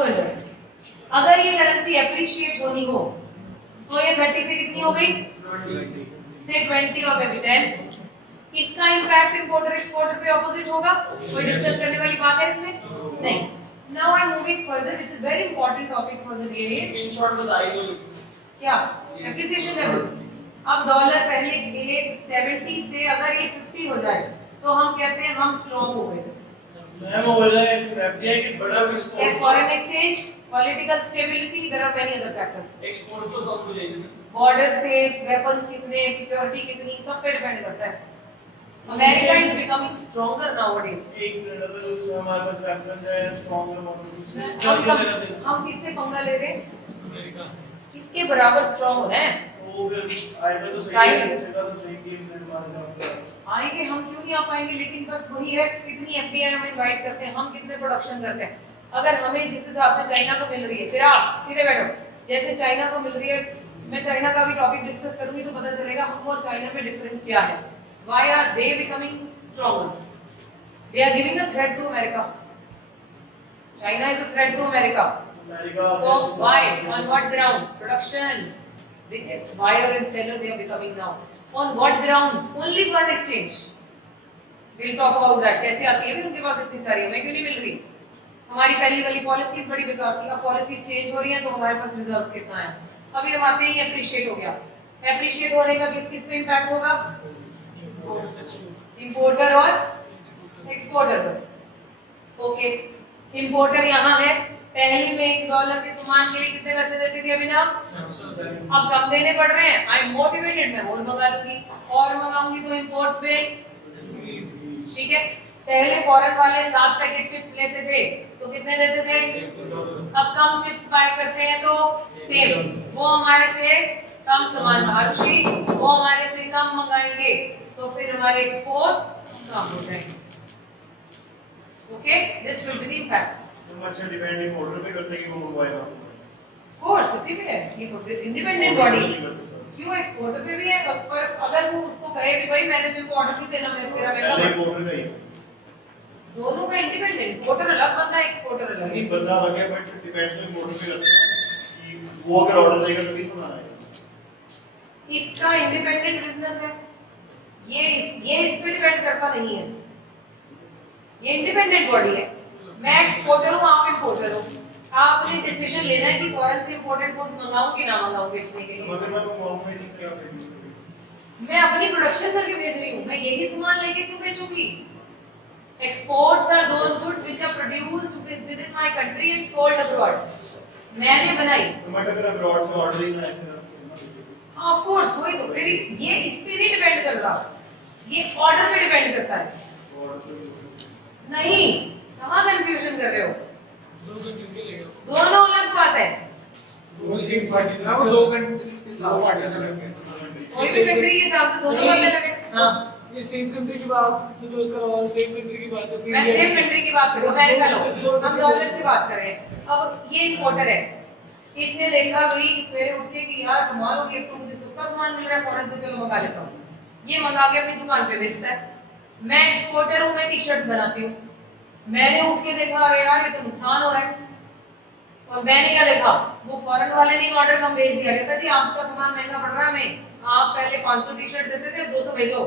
Further, अगर ये currency appreciate होनी हो तो ये 30 से कितनी हो गई, से 20 और मे 10। इसका इम्पैक्ट इंपोर्टर एक्सपोर्टर पे ऑपोजिट होगा, कोई डिस्कस करने वाली बात है इसमें नहीं। Now I am moving further, which is very important topic for the day is in short बताइए क्या एप्रिसिएशन लेवल। अब डॉलर पहले 170 से अगर ये 50 हो जाए तो हम कहते हैं हम स्ट्रांग हो गए। मैम वो बोल रहा है इस एफडीआई की बड़ा risk, foreign exchange, political stability, there are many other factors. Export तो सब मिलेगी, बॉर्डर सेफ, वेपन्स कितने, सिक्योरिटी कितनी, सब पे डिपेंड करता है। America is becoming stronger nowadays. एक अगर उस हमारे पास वेपन है स्ट्रॉन्गर हम किससे पंगा ले रहे हैं, अमेरिका किसके बराबर स्ट्रॉन्ग होना है। वो फिर आएगा तो सही है, तो सही टीम में हमारे आएंगे, हम क्यों नहीं आ पाएंगे, लेकिन बस वही है कितनी एफडीआई हमें इनवाइट करते हैं, हम कितने प्रोडक्शन करते हैं। अगर हमें जिस हिसाब से चाइना को मिल रही है, चिराग सीधे बैठो, जैसे चाइना को मिल रही है, मैं चाइना का भी टॉपिक डिस्कस करूंगी तो पता चलेगा हम और चाइना में डिफरेंस क्या है। Why are they becoming stronger? They are giving a threat to America. China is a threat to America. So why? On what grounds? Production, biggest buyer and seller they are becoming now. On what grounds? Only foreign exchange. We'll talk about that. कैसे आती है भी उनके पास इतनी सारी, हमें क्यों नहीं मिल रही? हमारी पहली वाली पॉलिसीज बड़ी बेकार थी, अब पॉलिसीज चेंज हो रही हैं तो हमारे पास रिजर्व्स कितना है। अभी हम आते ही एप्रिशिएट हो गया, एप्रिशिएट होने का किस किस पे इम्पैक्ट होगा, इंपोर्टर और एक्सपोर्टर पर। ओके, इंपोर्टर यहाँ है, पहली में $1 के सामान के लिए कितने पैसे देती थी अभिनव, अब कम देने पड़ रहे हैं। आई एम मोटिवेटेड, मैं और मंगा लूंगी और मंगाऊंगी तो इंपोर्ट्स पे, ठीक है। पहले फॉरेन वाले 7 पैकेट चिप्स लेते थे तो कितने देते थे, अब कम चिप्स बाय करते हैं तो सेम, वो हमारे से कम सामान, आरुषि वो हमारे से कम मंगाएंगे तो फिर हमारे एक्सपोर्ट कम हो जाएंगे। Okay, this will be the impact. तो अच्छा डिपेंड इंपोर्टर पे करते हैं कि वो मंगवाएगा, ऑफ कोर्स इसी पे है, ये इंडिपेंडेंट बॉडी क्यों एक्सपोर्टर पे भी है, पर अगर वो उसको कहे कि भाई मैंने तेरे को ऑर्डर नहीं देना, मैं तेरा महंगा इंपोर्टर का ही दोनों का इंडिपेंडेंट, इंपोर्टर अलग बंदा है, एक्सपोर्टर अलग है। नहीं बंदा अलग है, बट डिपेंड तो इंपोर्टर पे करता है कि वो अगर ऑर्डर देगा तभी सामान आएगा। इसका इंडिपेंडेंट बिजनेस है, ये इस पे डिपेंड करता नहीं है, ये इंडिपेंडेंट बॉडी है। मैं एक्सपोर्टर हूँ, आप इंपोर्टर हो, आपने डिसीजन लेना है कि फॉरेन से इंपोर्टेड गुड्स मंगाऊं कि ना मंगाऊं बेचने के लिए। मगर मैं मंगवाऊंगा ही नहीं, क्या करेंगे, मैं अपनी प्रोडक्शन करके भेज रही हूँ, मैं यही सामान लेके क्यों बेचूंगी। Exports are those goods which are produced within my country and sold abroad. मैंने बनाई, तो मैं अगर अब्रॉड से ऑर्डर ही ना आए ऑफ कोर्स वही तो, फिर ये इस पे नहीं डिपेंड कर रहा, ये ऑर्डर पे डिपेंड करता है। नहीं, कहाँ कंफ्यूजन कर रहे हो, दोनों अलग बात है। वो सेम पार्टी ना, वो दो कंट्रीज के साथ पार्टी अलग है, कोई भी कंट्री के हिसाब से दोनों बातें अलग है। हां, ये सेम कंट्री की बात जो करो और सेम कंट्री की बात तो मैं सेम कंट्री की बात कर रही हूं, अमेरिका लो, हम डॉलर से बात कर रहे हैं। अब ये इंपोर्टर है, इसने देखा भाई सवेरे उठ के कि यार कमाल हो गई, तो मुझे सस्ता सामान मिल रहा है फॉरेन से, चलो मंगा लेता हूँ। ये मंगा के अपनी दुकान पे बेचता है। मैं एक्सपोर्टर हूँ, मैं टी शर्ट्स बनाती हूँ, मैंने उठ के देखा अरे यार ये तो नुकसान हो रहा है, और मैंने क्या देखा, वो फॉरेन वाले ने ऑर्डर कम भेज दिया, कहता जी आपका सामान महंगा पड़ रहा है हमें, आप पहले 500 टी शर्ट देते थे 200 भेजो,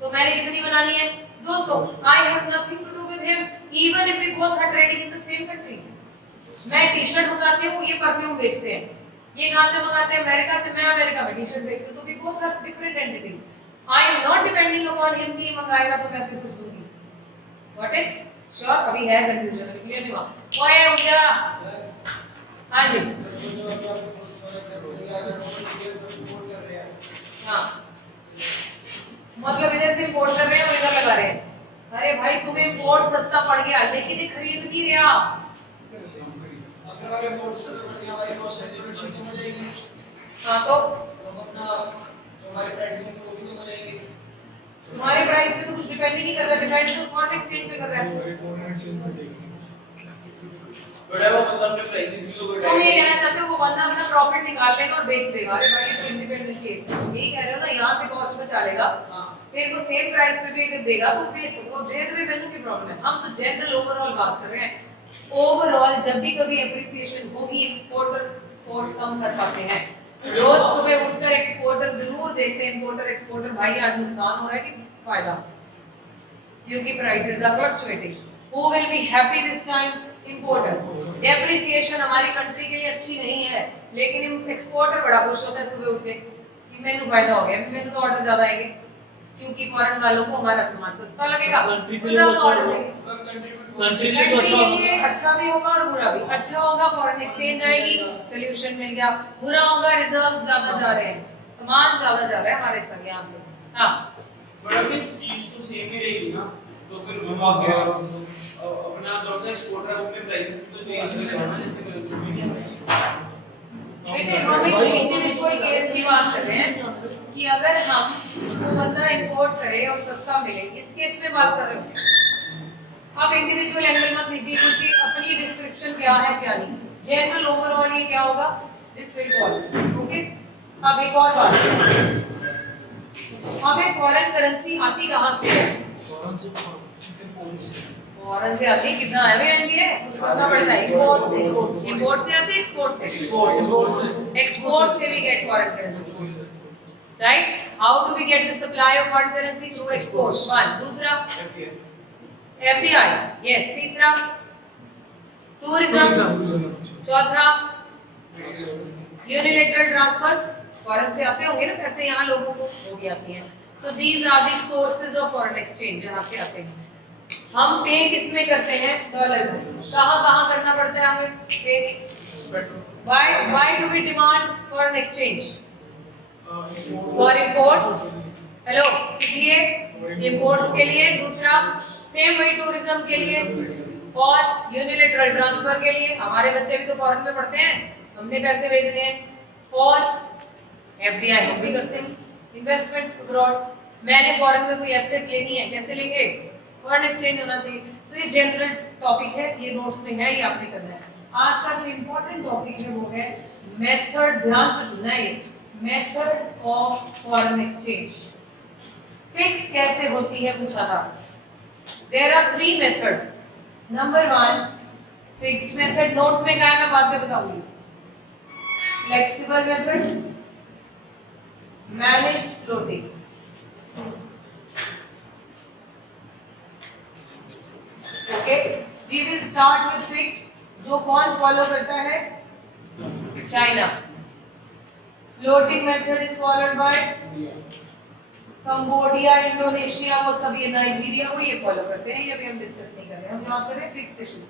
तो मैंने कितनी बनानी है 200। I have nothing to do with him even if we both are trading in the same country. मैं टी शर्ट मंगाती हूँ, ये परफ्यूम बेचते हैं, ये कहाँ से मंगाते हैं, अमेरिका से, मैं अमेरिका में टी शर्ट बेचती हूँ, तो we both are different entities. I am not depending upon him कि मंगाएगा तो मैं फिर कुछ दूंगी। Got it? श्योर? अभी है कंफ्यूजन, अभी क्लियर नहीं हुआ? ओए उठ जा। हाँ जी, हाँ, मतलब इधर से इंपोर्ट कर रहे हैं और इधर लगा रहे हैं। अरे भाई तुम्हें इंपोर्ट सस्ता पड़ गया लेकिन ये खरीद नहीं रहे आप। हाँ तो तुम्हारे प्राइस पे तो कुछ डिपेंड ही नहीं कर रहा, डिपेंड तो फॉरेन एक्सचेंज पे कर रहा है। बड़ा वो मतलब के प्राइसेस भी तो तुम ये कहना चाहते हो वो बंदा अपना प्रॉफिट निकाल लेगा और बेच देगा, अरे भाई ये तो इंडिपेंडेंट केस है, यही कह रहे हो ना, यहाँ से कॉस्ट बचा लेगा, फिर वो सेम प्राइस पे भी अगर देगा तो बेच, वो दे दे, मैंने की प्रॉब्लम है। हम तो जनरल ओवरऑल बात कर रहे हैं ओवरऑल जब भी कभी एप्रिसिएशन होगी एक्सपोर्ट कम कर पाते हैं। रोज सुबह उठकर एक्सपोर्टर जरूर देखते हैं इंपोर्टर एक्सपोर्टर, भाई आज नुकसान हो रहा है कि फायदा, क्योंकि prices are fluctuating. Who will be happy this time? Importer. Depreciation हमारी कंट्री के लिए अच्छी नहीं है, लेकिन एक्सपोर्टर बड़ा खुश होता है सुबह उठ के कि मैंने फायदा हो गया, मैंने तो ऑर्डर ज्यादा आएंगे, क्योंकि फॉरेन वालों को हमारा सामान सस्ता लगेगा, कंट्री के तो लिए ज्यादा अच्छा ऑर्डर होगा। देंगे। कंट्री के लिए कंट्री अच्छा के होगा। लिए अच्छा भी होगा और बुरा भी। अच्छा होगा फॉरेन एक्सचेंज आएगी, सोल्यूशन मिल गया। बुरा होगा रिजर्व्स ज्यादा जा रहे हैं, सामान ज्यादा जा रहा है हमारे संग यहाँ से। हाँ बट अभी चीज तो सेम ही रहेगी ना, तो फिर हम आगे अपना डॉक्टर एक्सपोर्टर अपने प्राइसेस तो चेंज करेगा ना, जैसे बेटे हम एक इंडिविजुअल केस की बात कर रहे हैं कि अगर हम वो बंदा इंपोर्ट करे और सस्ता मिले, इस केस में बात कर रहे हैं। आप इंडिविजुअल एंगल मत लीजिए, क्योंकि अपनी डिस्क्रिप्शन क्या है क्या नहीं, जनरल ओवरऑल ये क्या होगा, दिस विल फॉल। ओके, अब एक और बात, हमें फॉरेन करेंसी आती कहाँ से है? फॉरेन से आती कितना है भाई एनडीए, उसको सोचना पड़ता है इंपोर्ट से। इंपोर्ट से आती है एक्सपोर्ट से? एक्सपोर्ट से भी get foreign currency, right? How do we get the supply of foreign currency? Through export. One. दूसरा एफडीआई, यस। तीसरा टूरिज्म। चौथा यूनिलैटरल ट्रांसफर्स, फॉरेन से आते होंगे ना पैसे यहाँ लोगों को, वो भी आती हैं। So these are the sources of foreign exchange, जहाँ से आते हैं। हम पे किस में करते हैं? डॉलर से। कहाँ करना पड़ता है हमें पे? Why do we demand foreign exchange? For imports. Hello, इसलिए इंपोर्ट्स के लिए। दूसरा सेम वही टूरिज्म के लिए और यूनिलैटरल ट्रांसफर के लिए। हमारे बच्चे भी तो फॉरेन में पढ़ते हैं, हमने पैसे भेजने हैं। और एफडीआई हम भी करते हैं, इन्वेस्टमेंट अब्रॉड। मैंने फॉरेन में कोई एसेट लेनी है, कैसे लेंगे? फॉरेन एक्सचेंज होना चाहिए। तो ये जनरल टॉपिक है, ये नोट्स में है, ये आपने करना है। आज का जो इम्पोर्टेंट टॉपिक है वो है मेथड। ध्यान से सुनना, ये methods of foreign exchange. Fix कैसे होती है पूछा था। There are 3 methods. Number 1 fixed method, notes में क्या है मैं बाद में बताऊंगी। Flexible method, managed floating. Okay, we will start with fixed, जो कौन फॉलो करता है? China. Floating method is followed by Cambodia, Indonesia, वो सब, ये नाइजीरिया, वो ये फॉलो करते हैं। ये अभी हम डिस्कस नहीं कर रहे हैं, हम बात कर रहे हैं फिक्स इशू।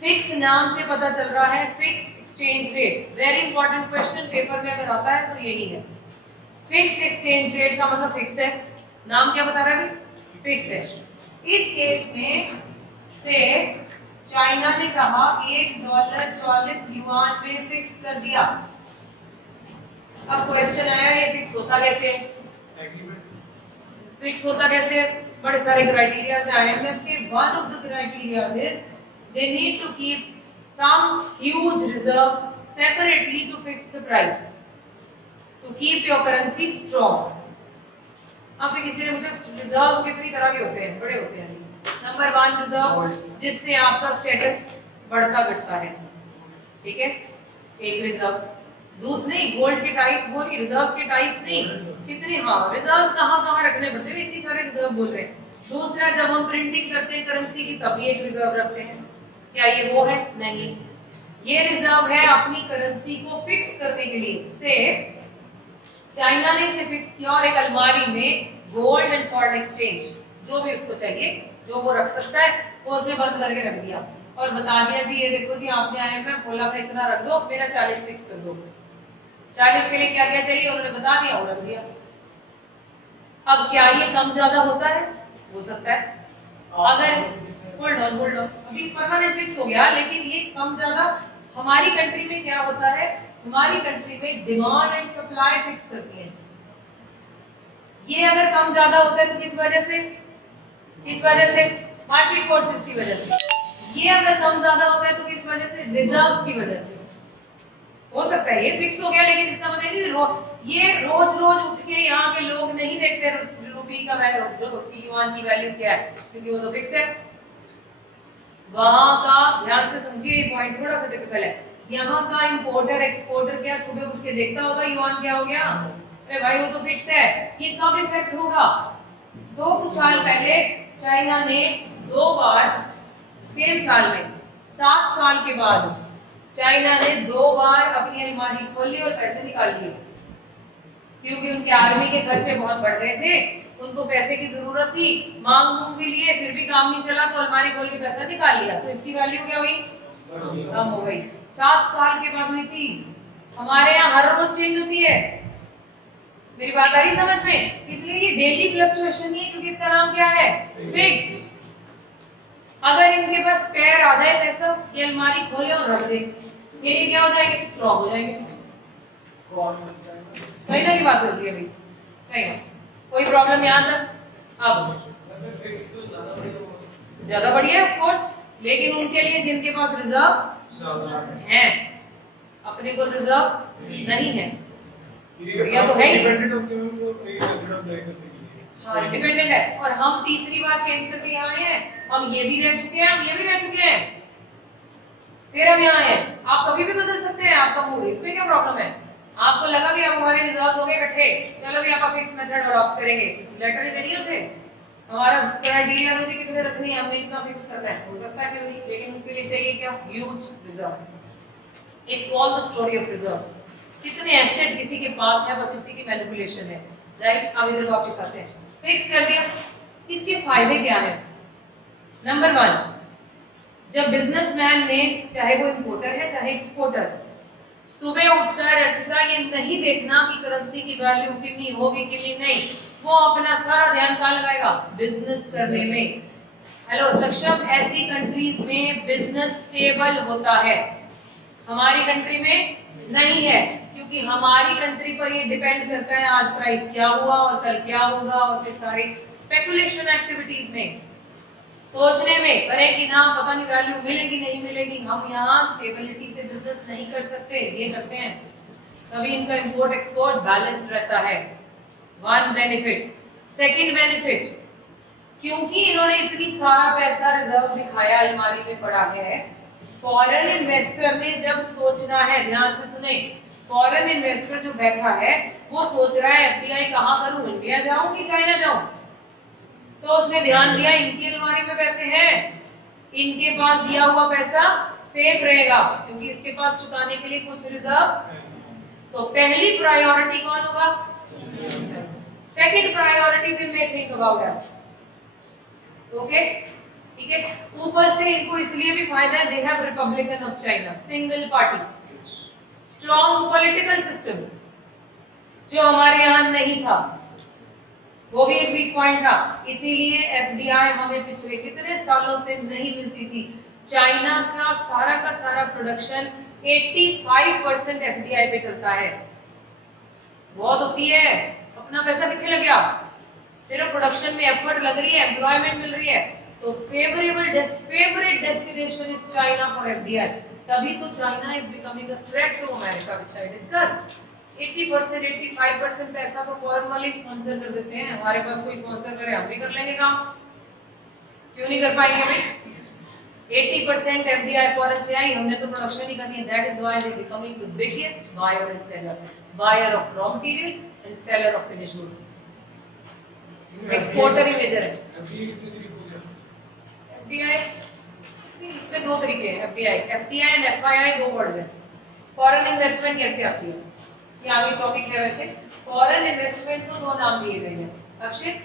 फिक्स नाम से पता चल रहा है, fix exchange rate. Very important question paper में अगर आता है तो यही है। फिक्स्ड एक्सचेंज रेट का मतलब फिक्स है। नाम क्या बता रहा है अभी? फिक्स है। इस केस में से चाइना ने कहा $1.40 पे फिक्स कर दिया। अब क्वेश्चन आया, ये फिक्स होता कैसे है? फिक्स होता कैसे? बड़े सारे क्राइटेरिया है आईएमएफ के। One of the criteria is they need to keep some huge reserve separately to fix the price, to keep your currency strong. अब किसी ने मुझे रिजर्व्स कितनी तरह के होते हैं? बड़े होते हैं। नंबर 1 रिजर्व, जिससे आपका स्टेटस बढ़ता घटता है, ठीक है? एक रिजर्व। दूध नहीं, गोल्ड के टाइप, वो नहीं, रिजर्व्स के टाइप्स नहीं, कितने। हाँ, रिजर्व्स कहाँ रखने पड़ते हैं, इतनी सारे रिजर्व बोल रहे हैं। दूसरा, जब हम प्रिंटिंग करते हैं करेंसी की तभी एक रिजर्व रखते हैं। क्या ये वो है? नहीं, ये रिजर्व है अपनी करेंसी को फिक्स करने के लिए। से चाइना ने इसे फिक्स किया और एक अलमारी में गोल्ड एंड फॉरेन एक्सचेंज, जो भी उसको चाहिए, जो वो रख सकता है, वो उसने बंद करके रख दिया और बता दिया जी ये देखो जी आपने आईएमएफ बोला था इतना रख दो, मेरा 40 फिक्स कर दो। 40 के लिए क्या क्या चाहिए उन्होंने बता दिया और रख दिया। अब क्या ये कम ज्यादा होता है? हो सकता है। अगर होल्ड ऑन, अभी परमानेंट फिक्स हो गया, लेकिन ये कम ज्यादा हमारी कंट्री में क्या होता है? हमारी कंट्री में डिमांड एंड सप्लाई फिक्स करती है। ये अगर कम ज्यादा होता है तो किस वजह से? किस वजह से? मार्केट फोर्सेस की वजह से। ये अगर कम ज्यादा होता है तो किस वजह से? रिजर्व्स की वजह से। हो सकता है ये फिक्स हो गया, लेकिन इसका मतलब नहीं ये रोज उठ के यहाँ के लोग नहीं देखते रुपये का वैल्यू, उसकी युआन की वैल्यू क्या है, क्योंकि वो तो फिक्स है। वहां का ध्यान से समझिए, ये पॉइंट थोड़ा सा टिपिकल है। यहाँ का इंपोर्टर एक्सपोर्टर क्या सुबह उठ के देखता होगा युआन क्या हो गया, अरे भाई वो तो फिक्स है। ये कब इफेक्ट होगा? 2 साल पहले चाइना ने 2 बार सेम साल में, 7 साल के बाद चाइना ने 2 बार अपनी अलमारी खोली और पैसे निकाल लिए, क्योंकि उनके आर्मी के खर्चे बहुत बढ़ गए थे, उनको पैसे की जरूरत थी, मांग भी लिए, फिर भी काम नहीं चला तो अलमारी खोल के पैसा निकाल लिया, तो इसकी वैल्यू क्या हुई? कम हो गई। 7 साल के बाद हुई थी। हमारे यहाँ हर रोज चेंज होती है। मेरी बात आ रही समझ में? इसलिए ये डेली फ्लक्चुएशन नहीं है, क्योंकि इसका नाम क्या है? फिक्स। अगर इनके पास स्पेयर आ जाए पैसा, ये अलमारी खोले और रख दे, ये क्या हो जाएंगे? स्टॉक हो जाएंगे। सही ना की बात होती है भाई? सही ना? कोई प्रॉब्लम याद है? अब ज्यादा बढ़िया है ऑफ कोर्स, लेकिन उनके लिए जिनके पास रिजर्व है, अपने को रिजर्व नहीं है, या तो है ही। हाँ डिपेंडेंट है। और हम तीसरी बार चेंज करके यहाँ आए हैं, हम ये भी रह चुके हैं, हम ये भी रह चुके हैं, फिर हम यहाँ आए। आप कभी भी बदल सकते हैं आपका मूड, इसमें क्या प्रॉब्लम है? आपको लगा कि अब हमारे रिजर्व हो गए इकट्ठे, चलो भी आप फिक्स मेथड अडॉप्ट करेंगे, लेटर ही देनी होते, हमारा क्राइटेरिया होती कितने रखनी है, हमने इतना फिक्स करना है, हो सकता है क्यों नहीं, लेकिन उसके लिए चाहिए क्या? Huge reserve. It's all the story of reserve. कितने एसेट किसी के पास है, बस उसी की मैनिपुलेशन है, राइट? अब इधर वापस आते हैं। फिक्स कर दिया, इसके फायदे क्या है? नंबर 1, जब बिजनेसमैन ने, चाहे वो इंपोर्टर है चाहे एक्सपोर्टर, सुबह उठकर रचता ये नहीं देखना कि करेंसी की वैल्यू कितनी होगी कितनी नहीं, वो अपना सारा ध्यान कहाँ लगाएगा? बिजनेस करने में। हेलो सक्षम, ऐसी कंट्रीज में बिजनेस स्टेबल होता है, हमारी कंट्री में नहीं है, क्योंकि हमारी कंट्री पर ये डिपेंड करता है आज प्राइस क्या हुआ और कल क्या होगा, और फिर सारी स्पेकुलेशन एक्टिविटीज में, सोचने में करे कि ना पता नहीं वैल्यू मिलेगी नहीं मिलेगी। हम यहाँ स्टेबिलिटी से बिजनेस नहीं कर सकते, ये करते हैं, तभी इनका इंपोर्ट एक्सपोर्ट बैलेंस्ड रहता है। 1 बेनिफिट। सेकंड बेनिफिट, क्योंकि इन्होंने इतनी सारा पैसा रिजर्व दिखाया अलमारी में पड़ा है, फॉरेन इन्वेस्टर ने जब सोचना है, ध्यान से सुने, फॉरेन इन्वेस्टर जो बैठा है वो सोच रहा है एफडीआई कहाँ करूं, इंडिया जाऊं कि चाइना जाऊं, तो उसने ध्यान दिया इनकी अलमारी में पैसे हैं, इनके पास दिया हुआ पैसा सेफ रहेगा, क्योंकि इसके पास चुकाने के लिए कुछ रिजर्व। तो पहली प्रायोरिटी कौन होगा? Second priority they may think about us. Okay, ठीक है। ऊपर से इनको इसलिए भी फायदा है, they have Republican of China, single party, strong political system, जो हमारे यहाँ नहीं था, वो भी एक वीक पॉइंट था। इसीलिए एफडीआई हमें पिछले कितने सालों से नहीं मिलती थी। चाइना का सारा प्रोडक्शन 85% एफडीआई पे चलता है। बहुत होती है, अपना पैसा कितने लग गया? सिर्फ प्रोडक्शन में एफर्ट लग रही है, एम्प्लॉयमेंट मिल रही है, तो favourite destination is China for FDI. तभी तो China is becoming a threat to America, which I discussed. 80% 85% पैसा तो फॉरेन वाले स्पॉन्सर कर देते हैं, हमारे पास कोई स्पॉन्सर करे हम भी कर लेंगे काम, क्यों नहीं कर पाएंगे भाई? 80% एफडीआई फॉरेन से आई, हमने तो प्रोडक्शन ही करनी है। That is why they becoming the biggest buyer and seller, buyer of raw material and seller of finished goods. Exporter ही मेजर है एफडीआई। इसमें 2 तरीके हैं FDI, FTI and FII, 2 words हैं। फॉरेन इन्वेस्टमेंट कैसे आती है, ये आगे टॉपिक है। वैसे फॉरेन इन्वेस्टमेंट को 2 नाम दिए गए हैं अक्षित,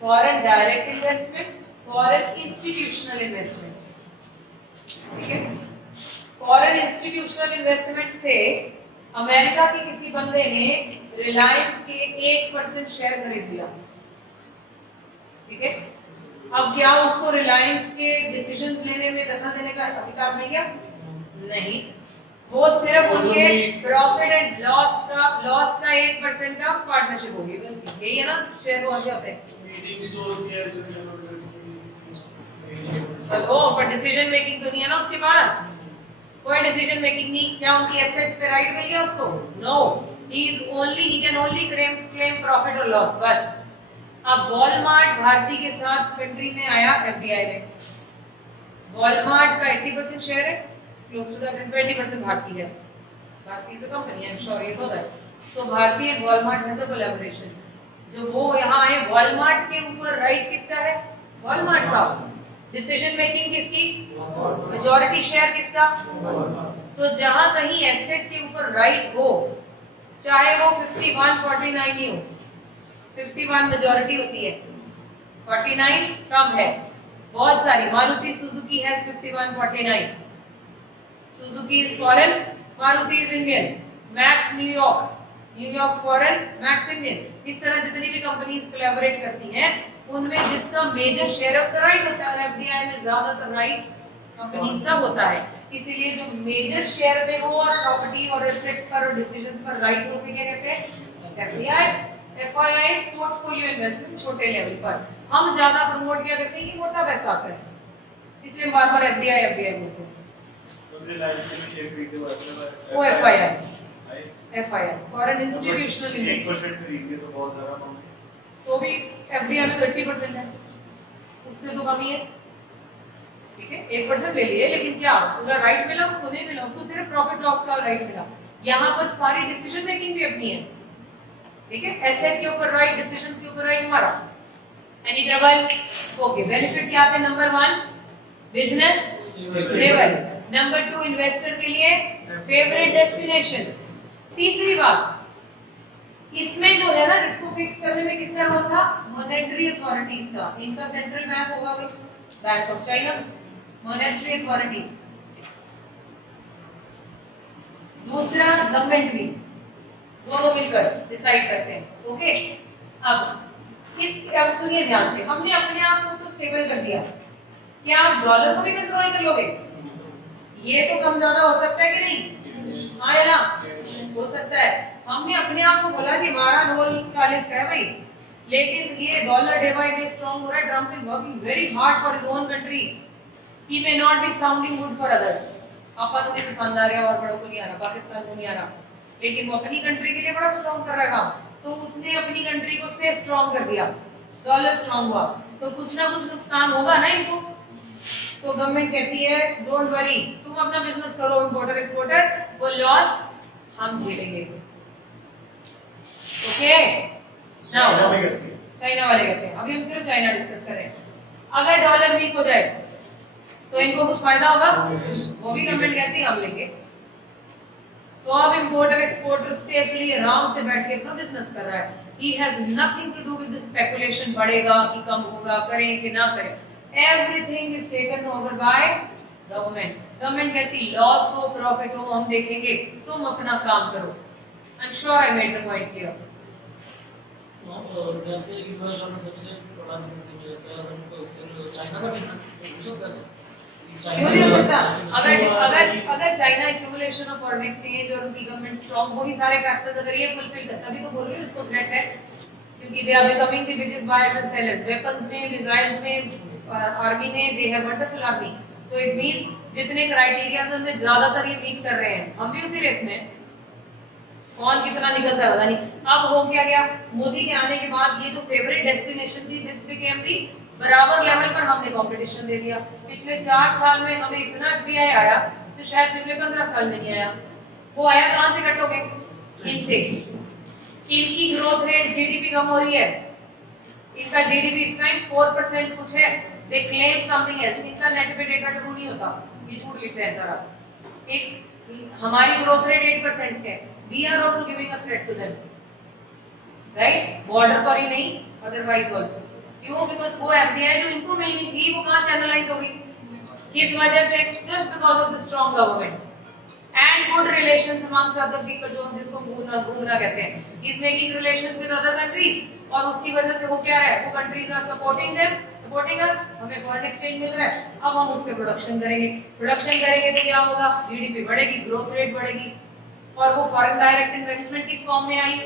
foreign direct investment, foreign institutional investment, ठीक है। फॉरेन इंस्टीट्यूशनल इन्वेस्टमेंट से अमेरिका के किसी बंदे ने रिलायंस के 1% शेयर खरीद लिया, ठीक है। अब क्या उसको रिलायंस के डिसीजंस लेने में दखल देने का अधिकार मिल गया? नहीं, वो सिर्फ उनके प्रॉफिट एंड लॉस का 1% का पार्टनरशिप होगी उसकी, यही है ना, शेयर होल्डर होते हैं। हेलो, पर डिसीजन मेकिंग तो नहीं है ना उसके पास, कोई डिसीजन मेकिंग नहीं। क्या उनकी एसेट्स पे राइट मिल गया उसको? No, he can only claim profit और लॉस, बस। अब वॉलमार्ट भारती के साथ कंट्री में आया एफडीआई में, वॉलमार्ट का 80% शेयर है, क्लोज टू दैट 20% भारती है। Bharti is a company, I am sure ये तो है। So Bharti and Walmart has a collaboration. जो वो यहाँ आए, वॉलमार्ट के ऊपर राइट किसका है? वॉलमार्ट का। डिसीजन मेकिंग किसकी? मेजॉरिटी शेयर किसका? तो जहां कहीं एसेट के ऊपर राइट हो, चाहे वो 51-49 ही हो, 51 मेजॉरिटी होती है, 49 कम है। बहुत सारी Maruti Suzuki has 51-49, Suzuki is foreign, Maruti is Indian, max New York, New York foreign, max Indian. इस तरह जितनी भी कंपनीज कोलैबोरेट करती हैं उनमें जिसका मेजर शेयर है उसका राइट होता है। एफडीआई में ज्यादातर राइट कंपनीज का होता है, इसीलिए जो मेजर शेयर में हो और प्रॉपर्टी और एसेट्स पर और डिसीजंस पर राइट हो, उसे क्या कहते हैं? एफडीआई। एफआईआई पोर्टफोलियो इन्वेस्टमेंट छोटे लेवल पर। हम ज्यादा प्रमोट क्या करते हैं कि मोटा पैसा आता है, इसलिए बार-बार एफडीआई एफडीआई बोलते हैं। वो FII, FII foreign institutional investment 1% खरीद के तो बहुत ज्यादा अमाउंट है। तो भी एफडीआई में 30% है, उससे तो कम ही है। ठीक है, 1% ले लिए, लेकिन क्या पूरा राइट मिला? उसको नहीं मिला, उसको सिर्फ प्रॉफिट लॉस का राइट मिला। यहाँ पर सारी डिसीजन मेकिंग भी अपनी है। ठीक है, एसेट के ऊपर राइट, डिसीजंस के ऊपर राइट हमारा। Any trouble? ओके। बेनिफिट क्या आते हैं? Number 1 business stable, number 2 investor के लिए फेवरेट डेस्टिनेशन। तीसरी बात, इसमें जो है ना, इसको फिक्स करने में किसका रोल था? मॉनेटरी अथॉरिटीज का। इनका सेंट्रल बैंक होगा भाई, bank of China, monetary authorities. दूसरा गवर्नमेंट भी, दोनों मिलकर डिसाइड करते हैं। ओके, अब सुनिए ध्यान से, हमने अपने आप को तो स्टेबल कर दिया, क्या आप डॉलर को भी कंट्रोल कर लोगे? ये तो कम ज्यादा हो सकता है कि नहीं? हाँ या ना? हो सकता है। हमने अपने आप को बोला कि हमारा रोल 40 का है भाई, लेकिन ये dollar day by day strong हो रहा है। Trump is working very hard for his own country, he may not be sounding good for others. अपन उन्हें पसंद आ रहा है और बड़ों को नहीं आ रहा, पाकिस्तान को नहीं आ रहा, लेकिन वो अपनी कंट्री के लिए बड़ा स्ट्रांग कर रहा है काम। तो उसने अपनी कंट्री को से स्ट्रांग कर दिया, डॉलर स्ट्रांग हुआ, तो कुछ ना कुछ नुकसान होगा ना इनको। तो गवर्नमेंट कहती है डोंट वरी, तुम अपना बिजनेस करो, इंपोर्टर एक्सपोर्टर, वो लॉस हम झेलेंगे। ओके, नाउ चाइना वाले कहते हैं, अभी हम सिर्फ चाइना डिस्कस करें। अगर डॉलर वीक हो जाए तो इनको कुछ फायदा होगा? वो भी गवर्नमेंट कहती है हम लेंगे। तो अब इंपोर्टर एक्सपोर्टर सेफली आराम से बैठ के अपना बिजनेस कर रहा है। He has nothing to do with the speculation, बढ़ेगा कि कम होगा, करें कि ना करें। Everything is taken over by government. Government कहती लॉस हो प्रॉफिट हो हम देखेंगे, तुम अपना काम करो। I am sure I made the point clear. जैसे यूएस और सबसे बड़ा कंट्री रहता है, और उनको फिर चाइना का भी ना सब कैसे? क्यों नहीं हो सकता? अगर China accumulation of foreign exchange और उनकी गवर्नमेंट स्ट्रांग, वो ही सारे फैक्टर्स अगर ये फुलफिल करता, तभी तो बोल रही हूं इसको थ्रेट है, क्योंकि they are becoming the biggest buyers and sellers. Weapons में, मिसाइल्स में, आर्मी में दे हैव वंडरफुल आर्मी। तो इट मींस जितने क्राइटेरियाज हैं उनमें ज्यादातर ये मीट कर रहे हैं। हम भी उसी रेस में, कौन कितना निकलता है पता नहीं। अब हो क्या गया, मोदी के आने के बाद ये जो फेवरेट डेस्टिनेशन थी, दिस बिकेम दी बराबर लेवल पर हमने कंपटीशन दे दिया। पिछले 4 साल में हमें इतना टीआई आया जो शायद पिछले 15 साल में नहीं आया। वो आया कहां से? कटोगे इनसे। इनकी ग्रोथ रेट, जीडीपी कम हो रही है, इनका जीडीपी इस टाइम 4% कुछ है। दे क्लेम समथिंग एल्स, इनका नेट पे डेटा ट्रू नहीं होता, ये झूठ लिखते हैं सारा। एक हमारी ग्रोथ रेट 8% है, we are also giving a threat to them, right? Border पर ही नहीं, अदरवाइज आल्सो। क्यों? बिकॉज वो एफडीआई जो इनको मिलनी थी वो कहां चैनलाइज होगी? किस वजह से? Just because of the strong government and good relations amongst other people, जो हम जिसको घूमना कहते हैं। He is making relations with other countries, और उसकी वजह से वो क्या है, वो countries are supporting them, supporting us. हमें फॉरेन एक्सचेंज मिल रहा है, अब हम उस पे प्रोडक्शन करेंगे। प्रोडक्शन करेंगे तो क्या होगा? जीडीपी बढ़ेगी, ग्रोथ रेट बढ़ेगी। और वो फॉरेन डायरेक्ट इन्वेस्टमेंट किस फॉर्म में आई?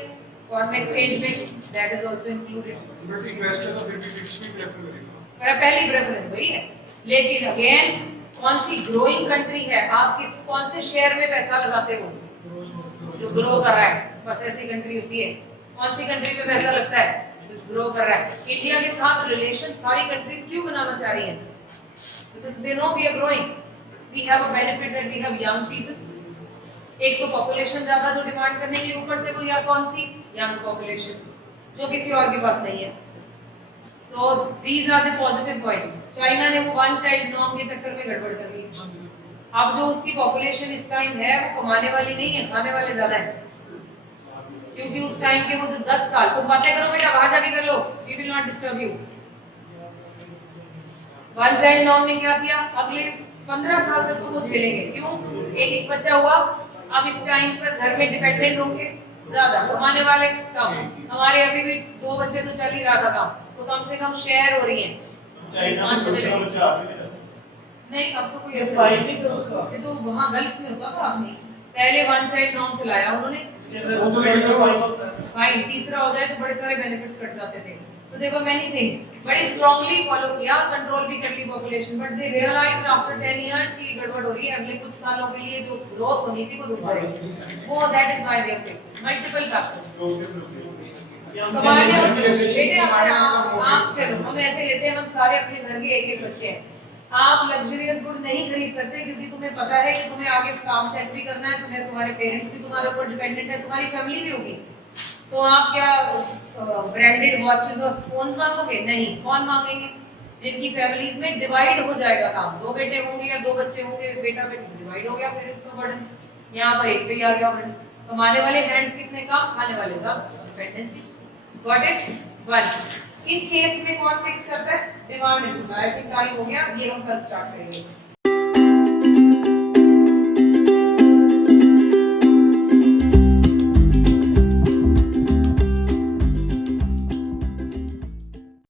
फॉरेन एक्सचेंज में, that is also included. But investor तो फिर भी फिक्स भी प्रेफर करेगा। मेरा पहली प्रेफरेंस वही है, लेकिन अगेन कौन सी ग्रोइंग कंट्री है, आप किस कौन से शेयर में पैसा लगाते हो? जो ग्रो कर रहा है, बस ऐसी कंट्री होती है। कौन सी कंट्री पे पैसा लगता है? ग्रो कर रहा है। इंडिया के साथ रिलेशन सारी कंट्रीज क्यों बनाना चाह रही हैं? because they know we are growing. We have a benefit that we have young people. एक तो पॉपुलेशन ज्यादा जो डिमांड करने के लिए, ऊपर से कोई कौन सी यंग पॉपुलेशन जो किसी और के पास नहीं है. So these are the positive point. China ने वो वन चाइल्ड नॉर्म के चक्कर में गड़बड़ कर ली. अब जो उसकी पॉपुलेशन इस टाइम है वो कमाने वाली नहीं है, खाने वाले ज्यादा है. क्योंकि उस टाइम के वो जो 10 साल, तुम बातें करो बेटा, बाहर जाके कर लो, we will not disturb you. One child norm ने क्या किया, अगले 15 साल तक तो वो झेलेंगे. क्यों? एक बच्चा हुआ. अब इस टाइम पर घर में डिपेंडेंट होंगे ज्यादा, कमाने वाले कम. हमारे अभी भी 2 बच्चे तो चल ही रहा था काम, तो कम से कम शेयर हो रही है. नहीं, अब तो कोई ऐसा फाइन नहीं था उसका। ये तो वहाँ गल्फ में होता था. आपने पहले वन चाइल्ड नॉर्म चलाया उन्होंने, फाइन तीसरा हो जाए तो बड़े सारे बेनिफिट्स कट जाते थे. तो देखो मैनी थिंग्स बड़े स्ट्रांगली फॉलो किया, कंट्रोल भी कर ली population, but they realized after 10 years की गड़बड़ हो रही है. अगले कुछ सालों के लिए जो ग्रोथ होनी थी वो रुक जाएगी. वो that is why they are facing multiple factors. बेटे अगर आप चलो हम ऐसे लेते हैं, हम सारे अपने घर के एक बच्चे हैं. आप लग्जरियस गुड नहीं खरीद सकते क्योंकि तुम्हें पता है कि तुम्हें आगे काम सेट भी करना है, तुम्हें तुम्हारे पेरेंट्स भी तुम्हारे ऊपर डिपेंडेंट है, तुम्हारी फैमिली भी होगी. तो आप क्या ब्रांडेड वॉचेस और फोन्स मांगोगे? नहीं. कौन मांगेंगे? जिनकी फैमिलीज में डिवाइड हो जाएगा काम. 2 बेटे होंगे या 2 बच्चे होंगे, बेटा बेटी डिवाइड हो गया, फिर इसका बर्डन यहाँ पर एक पे ही आ गया बर्डन. कमाने वाले हैंड्स कितने काम, खाने वाले सब. डिपेंडेंसी. Got it? 1. इस केस में कौन फिक्स करता है? Demand and supply. टाइम हो गया, ये हम कल स्टार्ट करेंगे.